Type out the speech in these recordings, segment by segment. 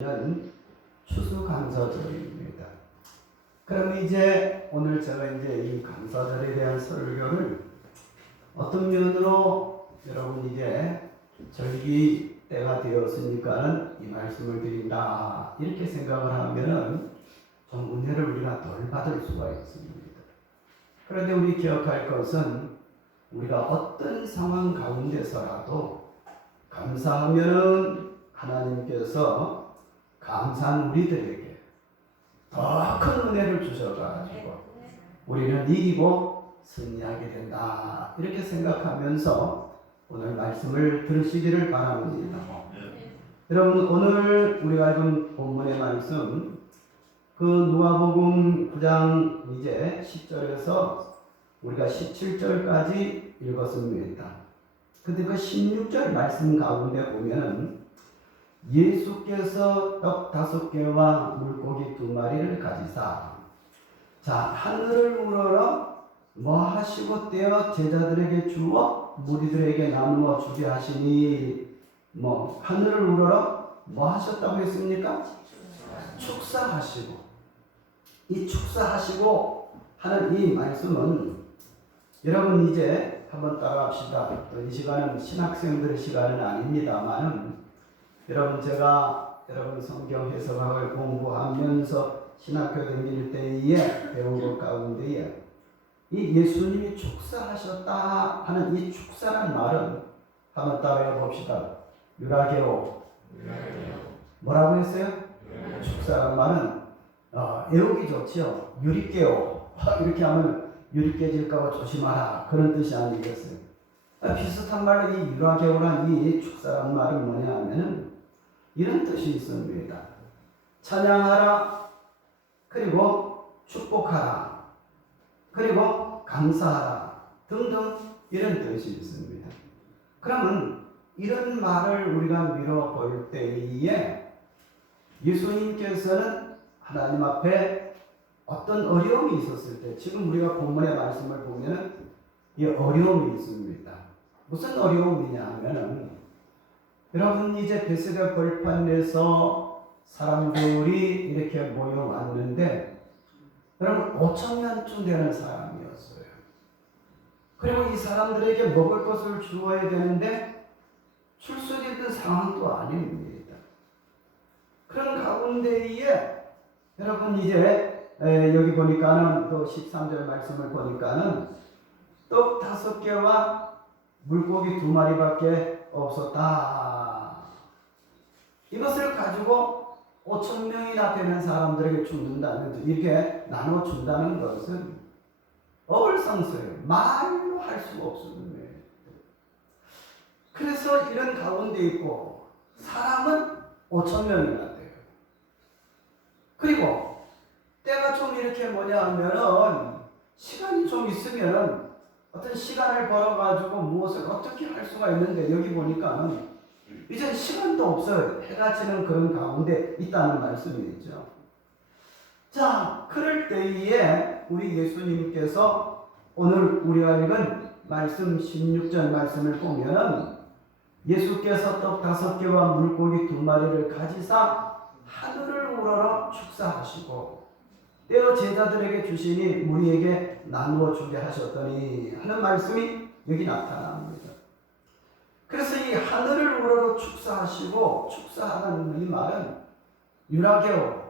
는 추수감사절입니다. 그럼 이제 오늘 제가 이 감사절에 대한 설교를 어떤 면으로 여러분 이제 절기 때가 되었으니까 이 말씀을 드린다 이렇게 생각을 하면은 좀 은혜를 우리가 덜 받을 수가 있습니다. 그런데 우리 기억할 것은 우리가 어떤 상황 가운데서라도 감사하면은 하나님께서 감사한 우리들에게 더 큰 은혜를 주셔가지고 우리는 이기고 승리하게 된다 이렇게 생각하면서 오늘 말씀을 들으시기를 바랍니다. 여러분 오늘 우리가 읽은 본문의 말씀 그 누가복음 9장 이제 10절에서 우리가 17절까지 읽었습니다. 근데 그 16절 말씀 가운데 보면은 예수께서 떡 5개와 물고기 2마리를 가지사 자 하늘을 우러러 뭐 하시고 떼어 제자들에게 주어 무리들에게 나누어 주게 하시니 뭐 하늘을 우러러 뭐 하셨다고 했습니까? 축사하시고 이 축사하시고 하는 이 말씀은 여러분 이제 한번 따라합시다. 또 이 시간은 신학생들의 시간은 아닙니다만 여러분 제가 여러분 성경 해석학을 공부하면서 신학교 다닐 때에 배운 것 가운데에 이 예수님이 축사하셨다 하는 이 축사란 말은 한번 따라해 봅시다. 유라게오. 뭐라고 했어요? 축사란 말은 애우기 좋지요. 유리깨오. 이렇게 하면 유리 깨질까봐 조심하라 그런 뜻이 아니겠어요. 비슷한 말로 이 유라게오란 이 축사란 말은 뭐냐 하면은 이런 뜻이 있습니다. 찬양하라, 그리고 축복하라, 그리고 감사하라 등등 이런 뜻이 있습니다. 그러면 이런 말을 우리가 밀어볼 때에 예수님께서는 하나님 앞에 어떤 어려움이 있었을 때 지금 우리가 본문의 말씀을 보면 이 어려움이 있습니다. 무슨 어려움이냐 하면은 여러분 이제 베세다 벌판에서 사람들이 이렇게 모여왔는데 여러분 5,000명쯤 되는 사람이었어요. 그리고 이 사람들에게 먹을 것을 주어야 되는데 줄 수 있는 상황도 아닙니다. 그런 가운데에 여러분 이제 여기 보니까는 또 13절 말씀을 보니까는 떡 5개와 물고기 2마리밖에 없었다. 이것을 가지고 5,000명이나 되는 사람들에게 준다는 이렇게 나눠준다는 것은 어불성설이에요. 말로 할 수가 없습니다. 그래서 이런 가운데 있고 사람은 5,000명이나 돼요. 그리고 때가 좀 이렇게 뭐냐 하면은 시간이 좀 있으면은 어떤 시간을 벌어가지고 무엇을 어떻게 할 수가 있는데 여기 보니까는 이제 시간도 없어요. 해가 지는 그런 가운데 있다는 말씀이죠. 자, 그럴 때에 우리 예수님께서 오늘 우리가 읽은 말씀 16절 말씀을 보면은 예수께서 떡 5개와 물고기 2마리를 가지사 하늘을 우러러 축사하시고 떼어 제자들에게 주시니 무리에게 나누어 주게 하셨더니 하는 말씀이 여기 나타납니다. 그래서 이 하늘을 우러러 축사하시고 축사하는 이 말은 유라게오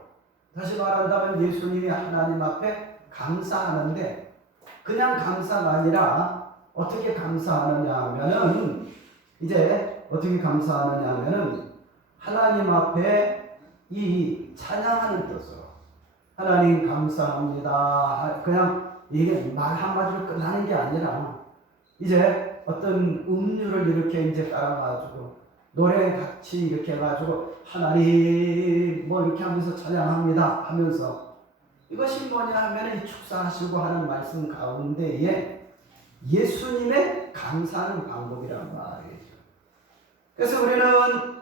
다시 말한다면 예수님이 하나님 앞에 감사하는데 그냥 감사가 아니라 어떻게 감사하느냐 하면은 이제 어떻게 감사하느냐 하면은 하나님 앞에 이 찬양하는 뜻으로 하나님 감사합니다. 그냥 이게 말 한마디로 끝나는 게 아니라 이제 어떤 음률을 이렇게 이제 깔아가지고 노래 같이 이렇게 해가지고 하나님 뭐 이렇게 하면서 찬양합니다 하면서 이것이 뭐냐 하면 이 축사하시고 하는 말씀 가운데에 예수님의 감사하는 방법이란 말이죠. 그래서 우리는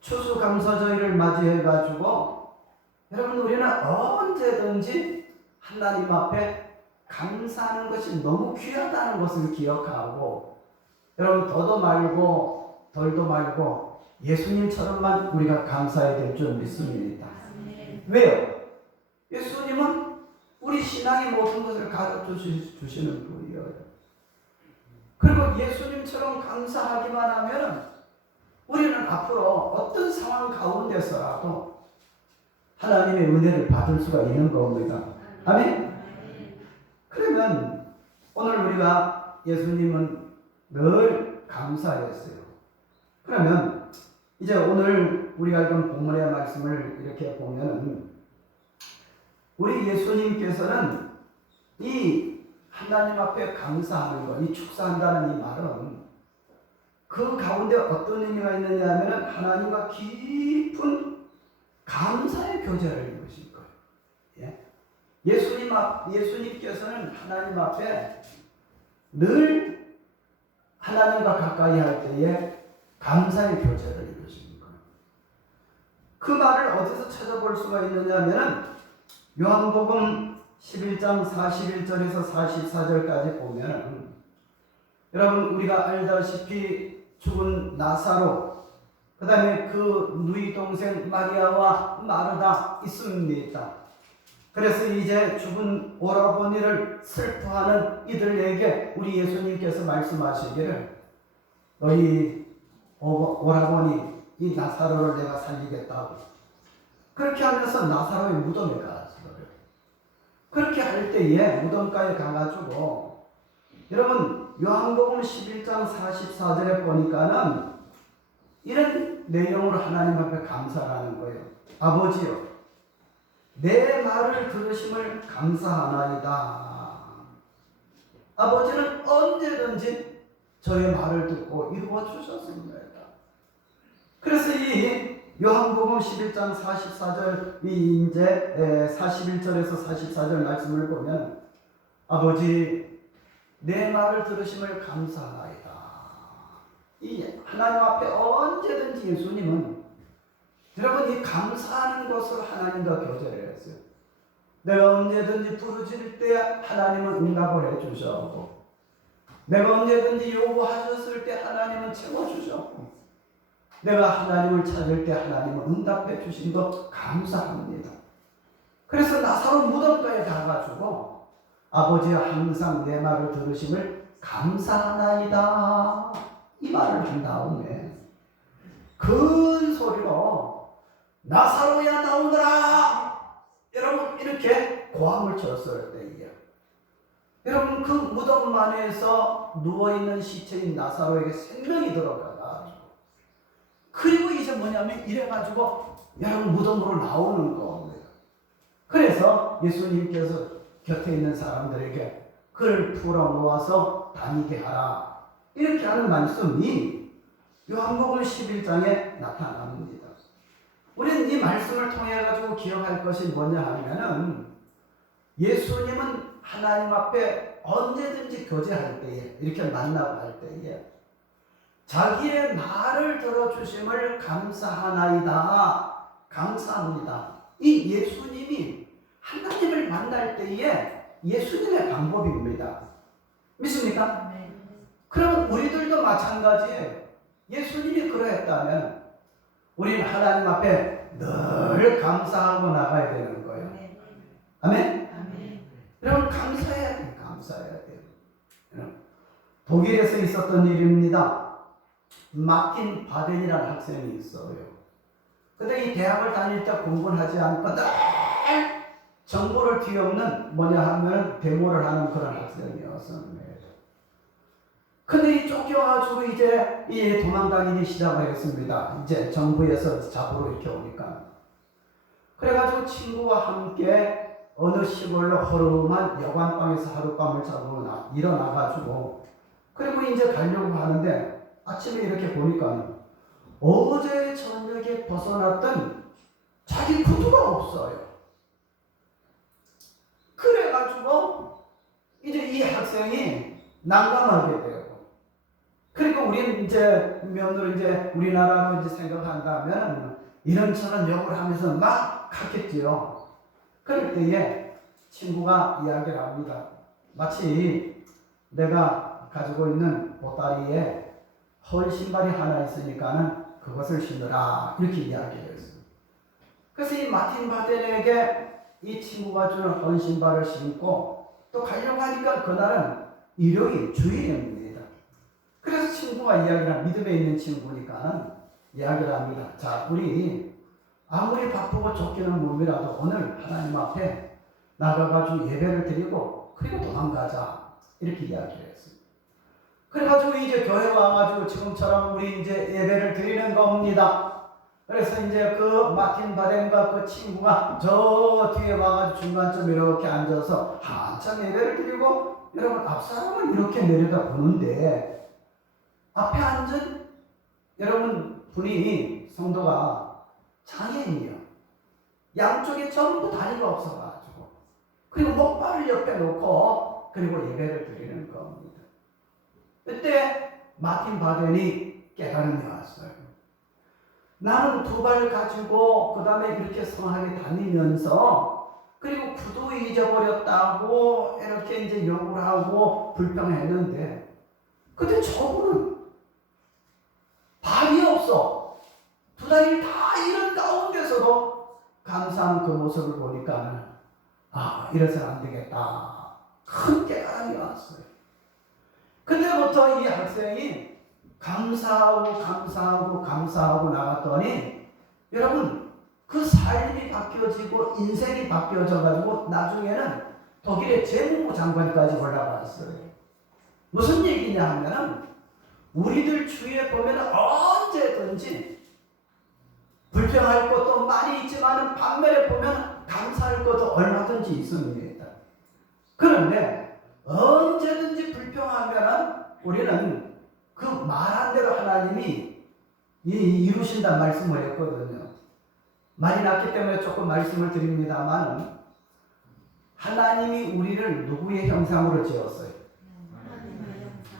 추수감사절을 맞이해가지고 여러분 우리는 언제든지 하나님 앞에 감사하는 것이 너무 귀하다는 것을 기억하고 여러분 더도 말고 덜도 말고 예수님처럼만 우리가 감사해야 될 줄 믿습니다. 왜요? 예수님은 우리 신앙의 모든 것을 가르쳐 주시는 분이에요. 그리고 예수님처럼 감사하기만 하면 우리는 앞으로 어떤 상황 가운데서라도 하나님의 은혜를 받을 수가 있는 겁니다. 아멘? 그러면 오늘 우리가 예수님은 늘 감사했어요. 그러면 이제 오늘 우리가 읽은 본문의 말씀을 이렇게 보면은 우리 예수님께서는 이 하나님 앞에 감사하는 것, 이 축사한다는 이 말은 그 가운데 어떤 의미가 있느냐 하면은 하나님과 깊은 감사의 교제를 이루신 거예요. 예? 예수님께서는 하나님 앞에 늘 하나님과 가까이 할 때에 감사의 교제를 이루신 거예요. 그 말을 어디서 찾아볼 수가 있느냐 하면은 요한복음 11장 41절에서 44절까지 보면은 여러분 우리가 알다시피 죽은 나사로 그 다음에 그 누이 동생 마리아와 마르다 있습니다. 그래서 이제 죽은 오라버니를 슬퍼하는 이들에게 우리 예수님께서 말씀하시기를 너희 오라버니 이 나사로를 내가 살리겠다고 그렇게 하면서 나사로의 무덤에 갔어요. 그렇게 할 때에 무덤가에 가가지고 여러분 요한복음 11장 44절에 보니까는 이런 내용으로 하나님 앞에 감사하는 거예요. 아버지요 내 말을 들으심을 감사하나이다. 아버지는 언제든지 저의 말을 듣고 이루어 주셨습니다. 그래서 이 요한복음 11장 44절 이 이제 41절에서 44절 말씀을 보면 아버지 내 말을 들으심을 감사하나이다. 이 하나님 앞에 언제든지 예수님은 여러분 이 감사하는 것으로 하나님과 교제를 했어요. 내가 언제든지 부르짖을 때 하나님은 응답을 해주셨고 내가 언제든지 요구하셨을 때 하나님은 채워주셨고 내가 하나님을 찾을 때 하나님은 응답해 주신 것 감사합니다. 그래서 나사로 무덤가에 가가지고 아버지가 항상 내 말을 들으심을 감사하나이다 이 말을 한 다음에 큰 소리로 나사로야 나오너라 여러분 이렇게 고함을 쳤을 때에 여러분 그 무덤 안에서 누워있는 시체인 나사로에게 생명이 들어가가지고 그리고 이제 뭐냐면 이래가지고 여러분 무덤으로 나오는 겁니다. 그래서 예수님께서 곁에 있는 사람들에게 그를 풀어 모아서 다니게 하라 이렇게 하는 말씀이 요한복음 11장에 나타납니다. 우리는 이 말씀을 통해 가지고 기억할 것이 뭐냐 하면은 예수님은 하나님 앞에 언제든지 교제할 때에 이렇게 만나고 할 때에 자기의 말을 들어주심을 감사하나이다. 감사합니다. 이 예수님이 하나님을 만날 때에 예수님의 방법입니다. 믿습니까? 네. 그러면 우리들도 마찬가지예요. 예수님이 그러했다면 우리는 하나님 앞에 늘 감사하고 나가야 되는 거예요. 아멘? 여러분 감사해야 돼요. 감사해야 돼요. 독일에서 있었던 일입니다. 마틴 바덴이라는 학생이 있어요. 근데 이 대학을 다닐 때 공부를 하지 않고 늘 정보를 뒤엎는 뭐냐 하면 데모를 하는 그런 학생이었습니다. 근데 이 쫓겨가지고 이제 이 도망다니기 시작을 했습니다. 이제 정부에서 잡으러 이렇게 오니까. 그래가지고 친구와 함께 어느 시골로 허름한 여관방에서 하룻밤을 자고 일어나가지고 그리고 이제 가려고 하는데 아침에 이렇게 보니까 어제 저녁에 벗어났던 자기 구두가 없어요. 그래가지고 이제 이 학생이 난감하게 돼요. 그러니까 우리는 이제 면으로 이제 우리나라로 이제 생각한다면 이런저런 욕을 하면서 막 갔겠지요. 그럴 때에 친구가 이야기를 합니다. 마치 내가 가지고 있는 보따리에 헐 신발이 하나 있으니까는 그것을 신으라 이렇게 이야기를 했습니다. 그래서 이 마틴 바덴에게 이 친구가 주는 헌신발을 신고 또 가려고 하니까 그날은 일요일 주일입니다. 그래서 친구가 이야기를 믿음에 있는 친구니까 이야기를 합니다. 자, 우리 아무리 바쁘고 쫓기는 몸이라도 오늘 하나님 앞에 나가가지고 예배를 드리고 그리고 도망가자 이렇게 이야기를 했습니다. 그래가지고 이제 교회 와가지고 지금처럼 우리 이제 예배를 드리는 겁니다. 그래서 이제 그 마틴 바덴과 그 친구가 저 뒤에 와가지고 중간쯤 이렇게 앉아서 한참 예배를 드리고 여러분 앞사람은 이렇게 내려다보는데 앞에 앉은 여러분 분이 성도가 장애인이요. 양쪽에 전부 다리가 없어가지고 그리고 목발을 옆에 놓고 그리고 예배를 드리는 겁니다. 그때 마틴 바덴이 깨달음이 왔어요. 나는 두 발 가지고 그 다음에 이렇게 성하게 다니면서 그리고 구두 잊어버렸다고 이렇게 이제 욕을 하고 불평했는데 근데 저분은 발이 없어. 두 다리를 다 잃은 가운데서도 감사한 그 모습을 보니까 이래서는 안 되겠다. 큰 깨달음이 왔어요. 그때부터 이 학생이 감사하고 나갔더니 여러분 그 삶이 바뀌어지고 인생이 바뀌어져가지고 나중에는 독일의 재무부 장관까지 올라갔어요. 무슨 얘기냐 하면은 우리들 주위에 보면 언제든지 불평할 것도 많이 있지만 반면에 보면 감사할 것도 얼마든지 있습니다. 그런데 언제든지 불평하면 우리는 그 말한 대로 하나님이 이루신다는 말씀을 했거든요. 말이 났기 때문에 조금 말씀을 드립니다만 하나님이 우리를 누구의 형상으로 지었어요?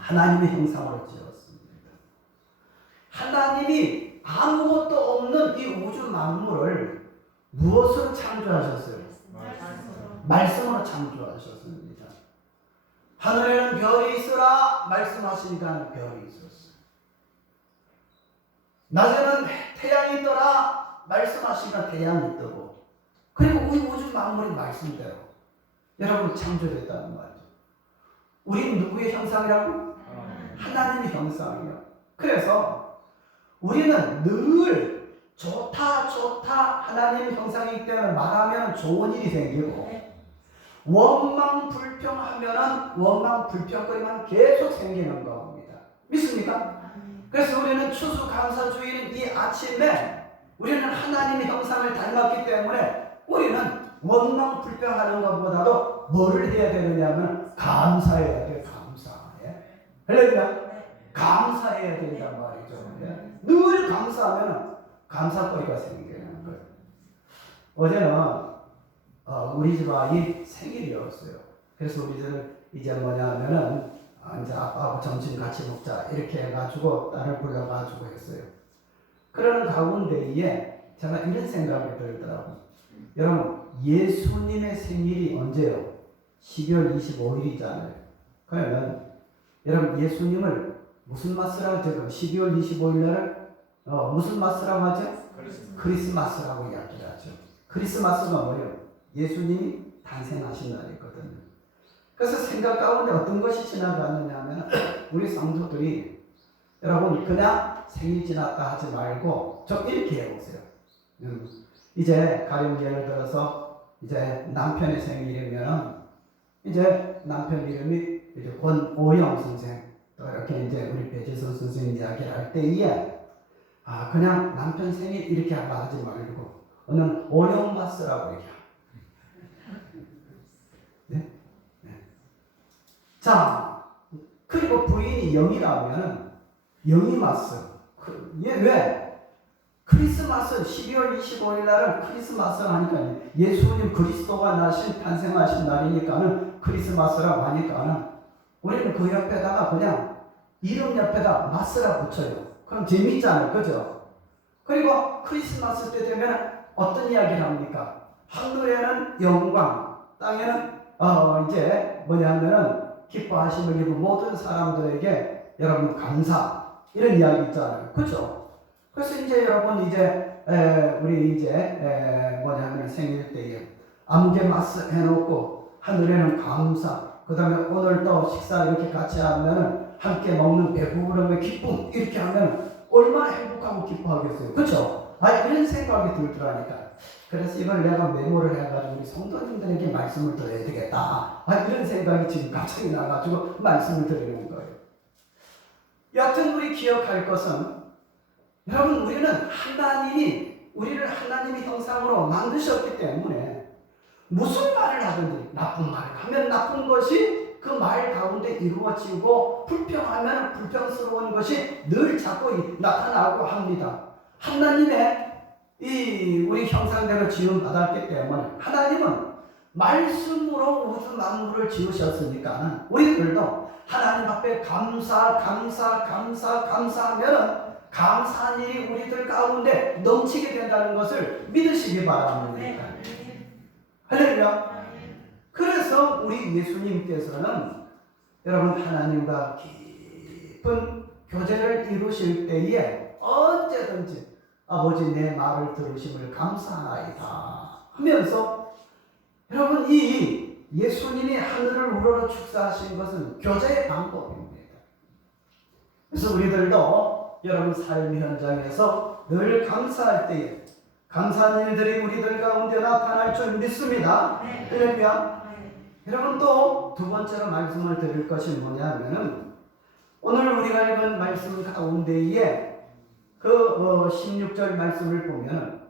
하나님의 형상으로 지었습니다. 하나님이 아무것도 없는 이 우주 만물을 무엇으로 창조하셨어요? 말씀으로 창조하셨습니다. 하늘에는 별이 있으라 말씀하시니까 별이 있었어요. 낮에는 태양이 떠라 말씀하시니까 태양이 뜨고 그리고 우리 우주 만물이 말씀대로 여러분 창조됐다는 말이죠. 우리는 누구의 형상이라고? 하나님의 형상이요. 그래서 우리는 늘 좋다 하나님의 형상이기 때문에 말하면 좋은 일이 생기고 원망 불평거리만 계속 생기는 겁니다. 믿습니까? 그래서 우리는 추수감사주의는 이 아침에 우리는 하나님의 형상을 닮았기 때문에 우리는 원망 불평하는 것보다도 뭐를 해야 되느냐면 감사해야 돼. 감사해. 할렐루야. 감사해야 된단 말이죠. 늘 감사하면 감사거리가 생기는 거예요. 어제는 우리 집 아이 생일이었어요. 그래서 우리들 이제 뭐냐면은 이제 아빠하고 점심 같이 먹자 이렇게 해가지고 딸을 불러가지고 했어요. 그러는 가운데에 제가 이런 생각이 들더라고요. 여러분 예수님의 생일이 언제요? 12월 25일이잖아요. 그러면 여러분 예수님을 무슨 마스라고 지금 12월 25일날 무슨 마스라고 하죠? 크리스마스라고 이야기를 하죠. 크리스마스가 뭐예요? 예수님이 탄생하신 날이거든요. 그래서 생각 가운데 어떤 것이 지나가느냐 하면 우리 성도들이 여러분 그냥 생일 지났다 하지 말고 좀 이렇게 해보세요. 이제 가령 예를 들어서 이제 남편의 생일이면 이제 남편 이름이 이제 권오영 선생 또 이렇게 이제 우리 배재선 선생님 이야기를 할 때에 그냥 남편 생일 이렇게 하지 말고 오늘 오영마스라고 얘기해요. 네? 네. 자, 그리고 부인이 영이라면 영이마스. 얘 왜? 크리스마스 12월 25일 날은 크리스마스를 하니까 예수님 그리스도가 탄생하신 날이니까는 크리스마스라고 하니까는 우리는 그 옆에다가 그냥 이름 옆에다 마스라 붙여요. 그럼 재밌잖아요. 그죠? 그리고 크리스마스 때 되면 어떤 이야기를 합니까? 하늘에는 영광, 땅에는 이제 뭐냐면은 기뻐하심을 입은 모든 사람들에게 여러분 감사 이런 이야기 있잖아요. 그죠? 그래서 이제 여러분 우리 뭐냐면 생일 때에 아무개 마스 해놓고 하늘에는 감사, 그 다음에 오늘 또 식사 이렇게 같이 하면 함께 먹는 배부름의 기쁨 이렇게 하면 얼마나 행복하고 기뻐하겠어요. 그렇죠? 이런 생각이 들더라니까. 그래서 이걸 내가 메모를 해가지고 우리 성도님들에게 말씀을 드려야 되겠다. 이런 생각이 지금 갑자기 나가지고 말씀을 드리는 거예요. 여하튼 우리 기억할 것은, 여러분, 우리는 우리를 하나님의 형상으로 만드셨기 때문에 무슨 말을 하든지 나쁜 말을 하면 나쁜 것이 그 말 가운데 이루어지고 불평하면 불평스러운 것이 늘 자꾸 나타나고 합니다. 하나님의 우리 형상대로 지음 받았기 때문에 하나님은 말씀으로 우주 만물을 지으셨으니까 우리들도 하나님 앞에 감사하면 감사한 일이 우리들 가운데 넘치게 된다는 것을 믿으시기 바랍니다. 할렐루야. 그래서 우리 예수님께서는 여러분 하나님과 깊은 교제를 이루실 때에 언제든지 아버지 내 말을 들으심을 감사하나이다 하면서, 여러분 이 예수님이 하늘을 우러러 축사하신 것은 교제의 방법입니다. 그래서 우리들도 여러분 삶 현장에서 늘 감사할 때에 감사한 일들이 우리들 가운데 나타날 줄 믿습니다. 할렐루야. 여러분 또 두 번째로 말씀을 드릴 것이 뭐냐면은, 오늘 우리가 읽은 말씀 가운데에 그 16절 말씀을 보면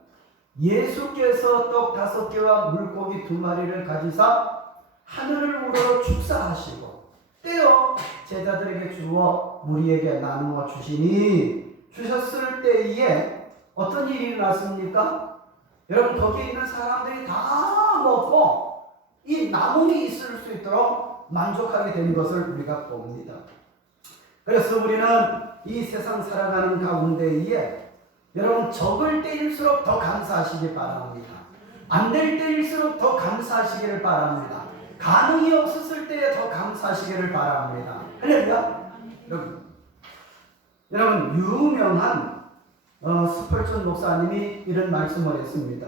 예수께서 떡 5개와 물고기 2마리를 가지사 하늘을 우러러 축사하시고 떼어 제자들에게 주어 무리에게 나누어 주셨을 때에 어떤 일이 일어났습니까? 여러분 거기에 있는 사람들이 다 먹고 이 남음이 있을 수 있도록 만족하게 된 것을 우리가 봅니다. 그래서 우리는 이 세상 살아가는 가운데에 여러분 적을 때일수록 더 감사하시기 바랍니다. 안 될 때일수록 더 감사하시기를 바랍니다. 가능이 없었을 때에 더 감사하시기를 바랍니다. 할렐루야. 여러분 유명한 스펄전 목사님이 이런 말씀을 했습니다.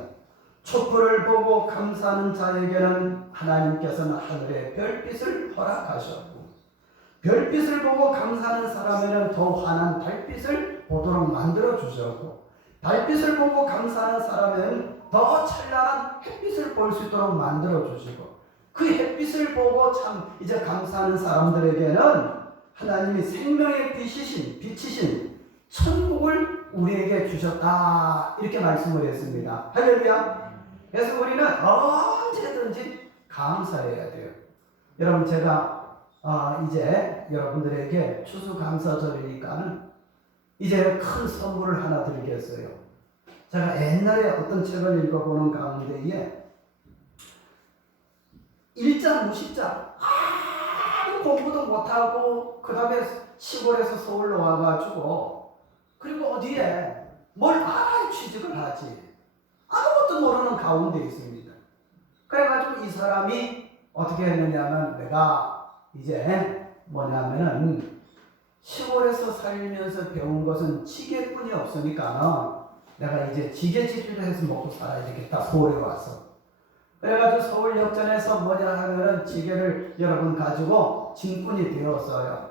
촛불을 보고 감사하는 자에게는 하나님께서는 하늘의 별빛을 허락하셨고, 별빛을 보고 감사하는 사람에는 더 환한 달빛을 보도록 만들어 주셨고, 달빛을 보고 감사하는 사람에는 더 찬란한 햇빛을 볼 수 있도록 만들어 주시고, 그 햇빛을 보고 참 이제 감사하는 사람들에게는 하나님이 생명의 빛이신 천국을 우리에게 주셨다, 이렇게 말씀을 했습니다. 할렐루야. 그래서 우리는 언제든지 감사해야 돼요. 여러분 제가 이제 여러분들에게 추수감사절이니까는 이제 큰 선물을 하나 드리겠어요. 제가 옛날에 어떤 책을 읽어보는 가운데에 일자 무식자, 아무 공부도 못하고 그 다음에 시골에서 서울로 와가지고 그리고 어디에 뭘 알아야 취직을 하지, 아무것도 모르는 가운데 있습니다. 그래가지고 이 사람이 어떻게 했느냐면, 내가 이제 뭐냐면은 시골에서 살면서 배운 것은 지게뿐이 없으니까 내가 이제 지게질을 해서 먹고 살아야 되겠다, 서울에 와서. 그래가지고 서울역전에서 뭐냐 하면은 지게를 여러분 가지고 짐꾼이 되었어요.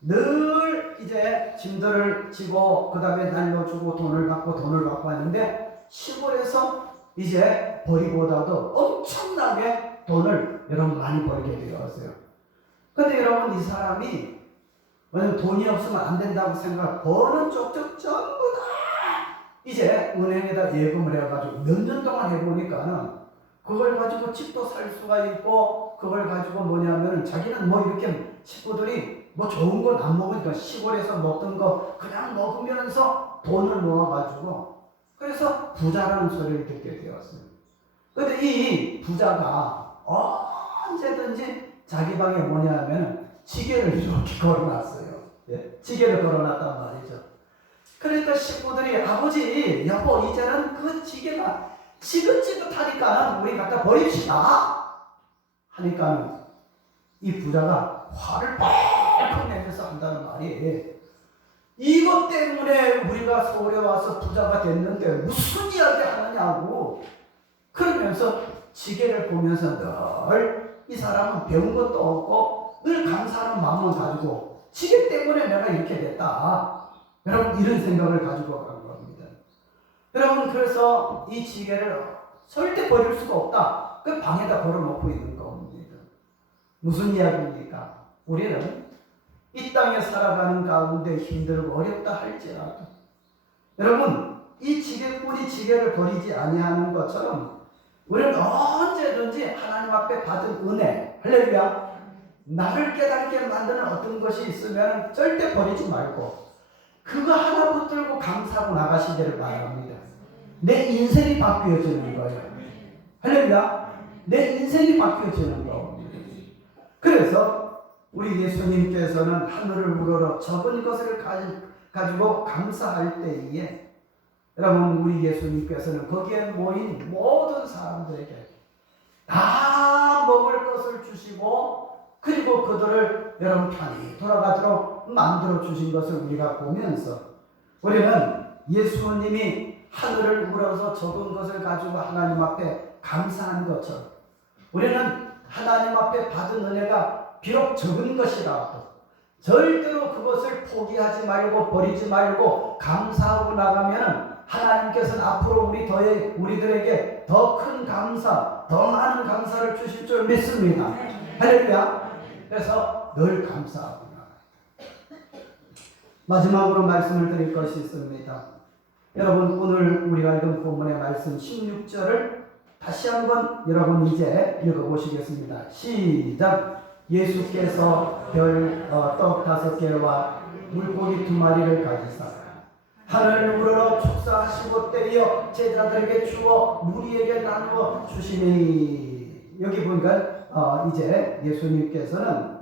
늘 이제 짐들을 지고 그 다음에 날려주고 돈을 받고 하는데, 시골에서 이제 벌이보다도 엄청나게 돈을 여러분 많이 벌게 되었어요. 근데 여러분 이 사람이 돈이 없으면 안 된다고 버는 쪽쪽 전부 다 이제 은행에다 예금을 해가지고 몇 년 동안 해보니까는 그걸 가지고 집도 살 수가 있고, 그걸 가지고 뭐냐면은 자기는 뭐 이렇게 식구들이 뭐 좋은 건 안 먹으니까 시골에서 먹던 거 그냥 먹으면서 돈을 모아가지고 그래서 부자라는 소리를 듣게 되었어요. 그런데 이 부자가 언제든지 자기 방에 뭐냐면 지게를 이렇게 걸어놨어요. 예? 지게를 걸어놨단 말이죠. 그러니까 식구들이 아버지, 여보, 이제는 그 지게가 지긋지긋하니까 우리 갖다 버립시다 하니까 이 부자가 화를 빡 내면서 한다는 말이, 이것 때문에 우리가 서울에 와서 부자가 됐는데 무슨 이야기 하느냐고 그러면서 지게를 보면서 늘 이 사람은 배운 것도 없고 늘 감사하는 마음을 가지고 지게 때문에 내가 이렇게 됐다. 여러분 이런 생각을 가지고 간 겁니다. 여러분 그래서 이 지게를 절대 버릴 수가 없다. 그 방에다 걸어놓고 있는 겁니다. 무슨 이야기입니까? 우리는 이 땅에 살아가는 가운데 힘들고 어렵다 할지라도 여러분 이 지게꾼이 지게를 버리지 아니하는 것처럼 우리는 언제든지 하나님 앞에 받은 은혜 할렐루야 나를 깨닫게 만드는 어떤 것이 있으면 절대 버리지 말고 그거 하나 붙들고 감사하고 나가시기를 바랍니다. 내 인생이 바뀌어지는 거예요. 할렐루야 내 인생이 바뀌어지는 겁니다. 그래서 우리 예수님께서는 하늘을 우러러 적은 것을 가지고 감사할 때에 여러분 우리 예수님께서는 거기에 모인 모든 사람들에게 다 먹을 것을 주시고 그리고 그들을 여러분 편히 돌아가도록 만들어 주신 것을 우리가 보면서 우리는 예수님이 하늘을 우러서 적은 것을 가지고 하나님 앞에 감사한 것처럼 우리는 하나님 앞에 받은 은혜가 비록 적은 것이라도 절대로 그것을 포기하지 말고 버리지 말고 감사하고 나가면 하나님께서는 앞으로 우리들에게 더 큰 감사, 더 많은 감사를 주실 줄 믿습니다. 할렐루야. 그래서 늘 감사하고 나가요. 마지막으로 말씀을 드릴 것이 있습니다. 여러분 오늘 우리가 읽은 본문의 말씀 16절을 다시 한번 여러분 이제 읽어보시겠습니다. 시작. 예수께서 떡 5개와 물고기 2마리를 가지사 하늘을 우러러 축사하시고 떼어 제자들에게 주어 무리에게 나누어 주시니 여기 보니까 이제 예수님께서는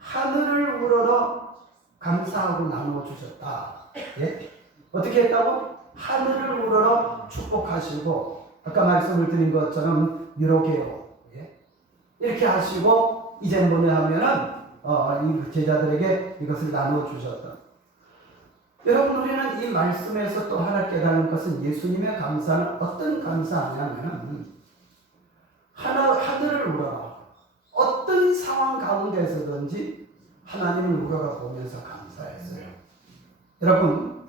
하늘을 우러러 감사하고 나누어 주셨다. 예? 어떻게 했다고? 하늘을 우러러 축복하시고 아까 말씀을 드린 것처럼 유로게오 예? 이렇게 하시고 이제 뭐냐 하면은 이 제자들에게 이것을 나누어 주셨다. 여러분 우리는 이 말씀에서 또 하나 깨닫는 것은 예수님의 감사는 어떤 감사하냐면 하늘을 우러러 어떤 상황 가운데서든지 하나님을 우러러 보면서 감사했어요. 여러분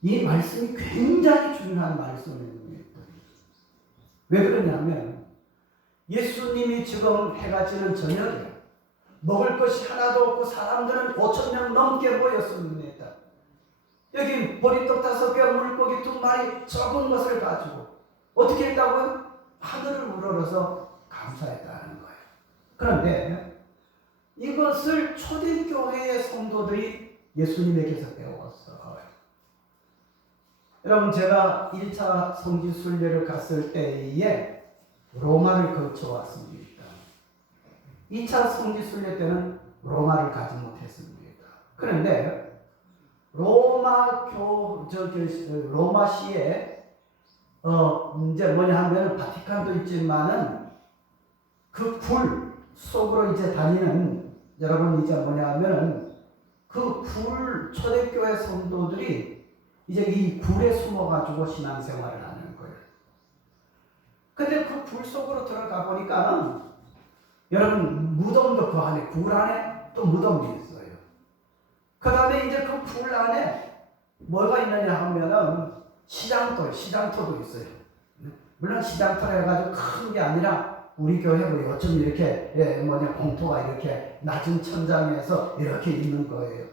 이 말씀이 굉장히 중요한 말씀입니다. 왜 그러냐면 예수님이 지금 해가 지는 저녁에 먹을 것이 하나도 없고 사람들은 5,000명 넘게 모였습니다. 여기 보리떡 5개, 물고기 2마리 적은 것을 가지고 어떻게 했다고요? 하늘을 우러러서 감사했다는 거예요. 그런데 이것을 초대교회의 성도들이 예수님에게서 배웠어요. 여러분 제가 1차 성지순례를 갔을 때에 로마를 거쳐왔습니다. 2차 성지순례 때는 로마를 가지 못했습니다. 그런데 로마시에 이제 뭐냐 하면 바티칸도 있지만은 그 굴 속으로 이제 다니는 여러분 이제 뭐냐 하면은 그 굴 초대교회 성도들이 이제 이 굴에 숨어가지고 신앙생활을 하는 거예요. 근데 그 굴 속으로 들어가 보니까는 여러분 무덤도 그 안에 굴 안에 또 무덤이 있어요. 그 다음에 이제 그 굴 안에 뭐가 있느냐 하면은 시장터도 있어요. 물론 시장터라 해가지고 큰 게 아니라 우리 교회 뭐 요즘 이렇게 공터가 이렇게 낮은 천장에서 이렇게 있는 거예요.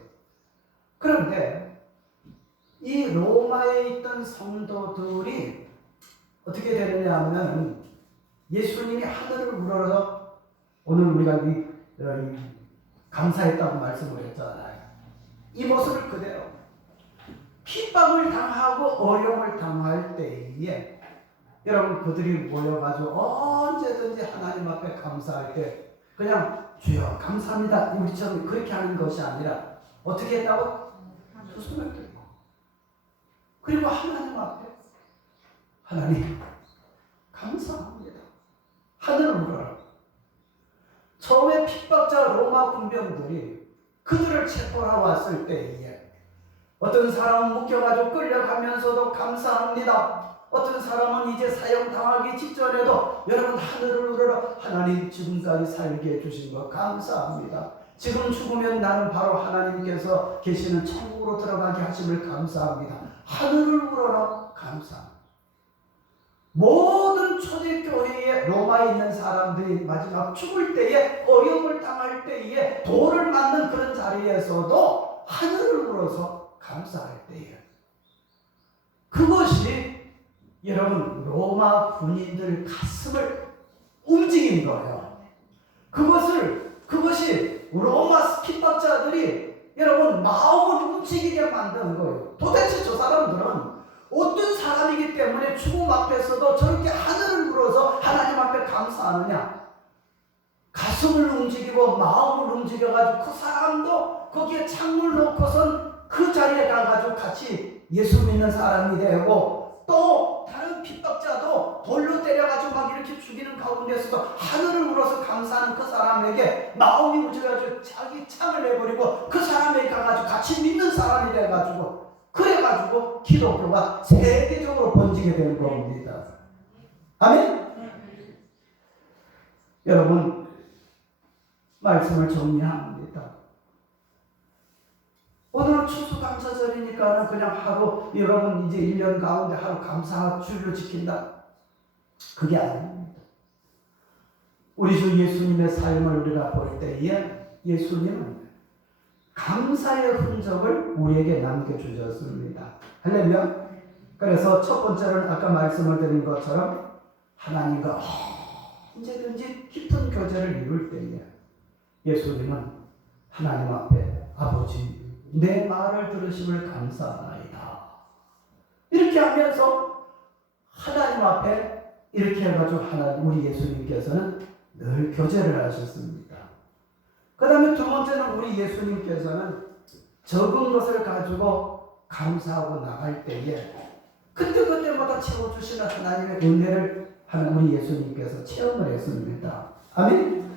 그런데 이 로마에 있던 성도들이 어떻게 되느냐 하면 예수님이 하늘을 우러러서 오늘 우리가 감사했다고 말씀을 했잖아요. 이 모습을 그대로 핍박을 당하고 어려움을 당할 때에 여러분 그들이 모여가지고 언제든지 하나님 앞에 감사할 때 그냥 주여 감사합니다 우리처럼 그렇게 하는 것이 아니라 어떻게 했다고? 수순을 들고 그리고 하나님 앞에 하나님 감사합니다. 하늘을 우러러 처음에 핍박자 로마 군병들이 그들을 체포하러 왔을 때에 어떤 사람은 묶여가지고 끌려가면서도 감사합니다. 어떤 사람은 이제 사형당하기 직전에도 여러분 하늘을 우러러 하나님 지금까지 살게 해주신 거 감사합니다. 지금 죽으면 나는 바로 하나님께서 계시는 천국으로 들어가게 하심을 감사합니다. 하늘을 우러러 감사합니다. 모든 초대교회에 로마에 있는 사람들이 마지막 죽을 때에 어려움을 당할 때에 돌을 맞는 그런 자리에서도 하늘을 우러서 감사할 때에 그것이 여러분 로마 군인들 가슴을 움직인 거예요. 그것이 로마 핍박자들이 여러분 마음을 움직이게 만든 거예요. 도대체 저 사람들은 어떤 사람이기 때문에 죽음 앞에서도 저렇게 하늘을 불어서 하나님 앞에 감사하느냐? 가슴을 움직이고 마음을 움직여가지고 그 사람도 거기에 창문을 놓고선 그 자리에 가가지고 같이 예수 믿는 사람이 되고 또 다른 핍박자도 돌로 때려가지고 막 이렇게 죽이는 가운데서도 하늘을 불어서 감사하는 그 사람에게 마음이 움직여가지고 자기 창을 내버리고 그 사람에게 가가지고 같이 믿는 사람이 돼가지고 그래가지고 기독교가 세계적으로 번지게 된 겁니다. 아멘? 여러분 말씀을 정리합니다. 오늘은 추수감사절이니까 그냥 하루 여러분 이제 1년 가운데 하루 감사 주일로 지킨다. 그게 아닙니다. 우리 주 예수님의 삶을 우리가 볼 때에 예수님은 감사의 흔적을 우리에게 남겨주셨습니다. 할렐루야. 그래서 첫 번째는 아까 말씀을 드린 것처럼 하나님과 언제든지 깊은 교제를 이룰 때에 예수님은 하나님 앞에 아버지 내 말을 들으심을 감사하나이다. 이렇게 하면서 하나님 앞에 이렇게 해가지고 우리 예수님께서는 늘 교제를 하셨습니다. 그 다음에 두 번째는 우리 예수님께서는 적은 것을 가지고 감사하고 나갈 때에 그때마다 채워주시는 하나님의 은혜를 하는 우리 예수님께서 체험을 했습니다. 아멘?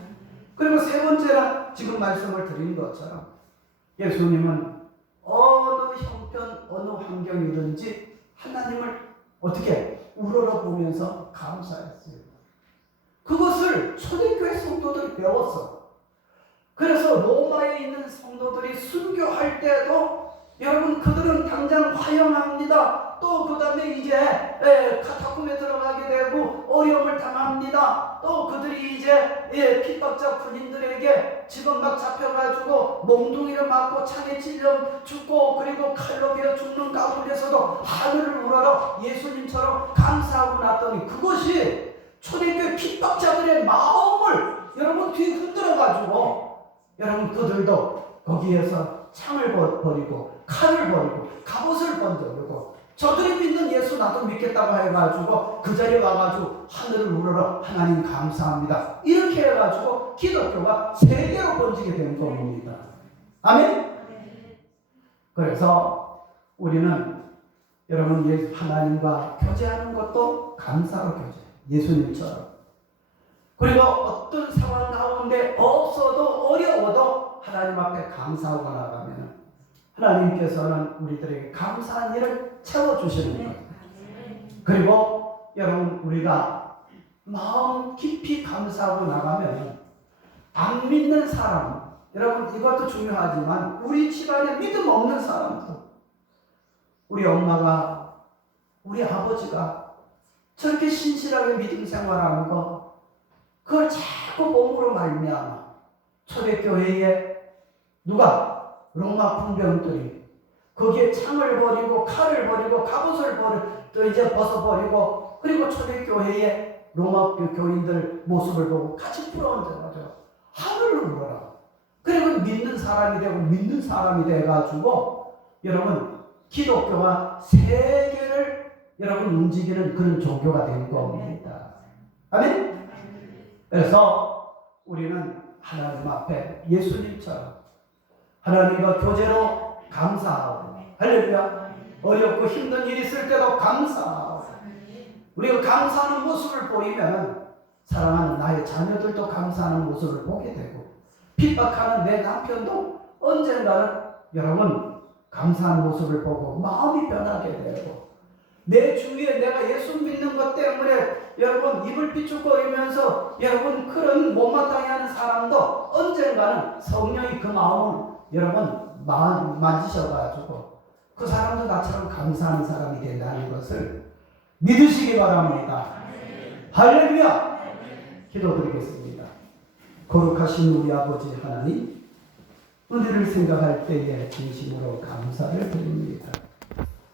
그리고 세 번째는 지금 말씀을 드린 것처럼 예수님은 어느 형편, 어느 환경이든지 하나님을 어떻게 우러러보면서 감사했어요. 그것을 초대교회 성도들이 배웠어. 그래서 로마에 있는 성도들이 순교할 때도 여러분 그들은 당장 화형합니다. 또 그 다음에 이제 카타콤에 들어가게 되고 어려움을 당합니다. 또 그들이 이제 핍박자 군인들에게 지금 막 잡혀가지고 몽둥이를 맞고 창에 찔려 죽고 그리고 칼로 베어 죽는 가운데서도 하늘을 우러러 예수님처럼 감사하고 났더니 그것이 초대교회 핍박자들의 마음을 여러분 뒤흔들어가지고 여러분 그들도 거기에서 창을 버리고 칼을 버리고 갑옷을 번져버리고 저들이 믿는 예수 나도 믿겠다고 해가지고 그 자리에 와가지고 하늘을 우러러 하나님 감사합니다. 이렇게 해가지고 기독교가 세계로 번지게 된 겁니다. 아멘? 그래서 우리는 여러분 하나님과 교제하는 것도 감사로 교제. 예수님처럼. 그리고 어떤 상황 가운데 없어도 어려워도 하나님 앞에 감사하고 나가면 하나님께서는 우리들에게 감사한 일을 채워주시는 거예요. 그리고 여러분 우리가 마음 깊이 감사하고 나가면 안 믿는 사람, 여러분 이것도 중요하지만 우리 집안에 믿음 없는 사람들, 우리 엄마가 우리 아버지가 저렇게 신실하게 믿음 생활하는 거 그걸 자꾸 몸으로 말미암아 초대교회에 누가 로마 군병들이 거기에 창을 버리고 칼을 버리고 갑옷을 또 이제 벗어버리고 그리고 초대교회에 로마 교인들 모습을 보고 같이 부러워져가지고 하늘을 울어라. 그리고 믿는 사람이 되고 믿는 사람이 돼가지고 여러분 기독교가 세계를 여러분 움직이는 그런 종교가 된 겁니다. 아멘? 그래서 우리는 하나님 앞에 예수님처럼 하나님과 교제로 감사하고 할렐루야. 어렵고 힘든 일이 있을 때도 감사하고 우리가 감사하는 모습을 보이면 사랑하는 나의 자녀들도 감사하는 모습을 보게 되고 핍박하는 내 남편도 언젠가는 여러분 감사한 모습을 보고 마음이 변하게 되고, 내 주위에 내가 예수 믿는 것 때문에 여러분 입을 비축거리면서 여러분 그런 못마땅해 하는 사람도 언젠가는 성령이 그 마음을 여러분 만지셔가지고 그 사람도 나처럼 감사하는 사람이 된다는 것을 믿으시기 바랍니다. 할렐루야! 기도드리겠습니다. 거룩하신 우리 아버지 하나님, 은혜를 생각할 때에 진심으로 감사를 드립니다.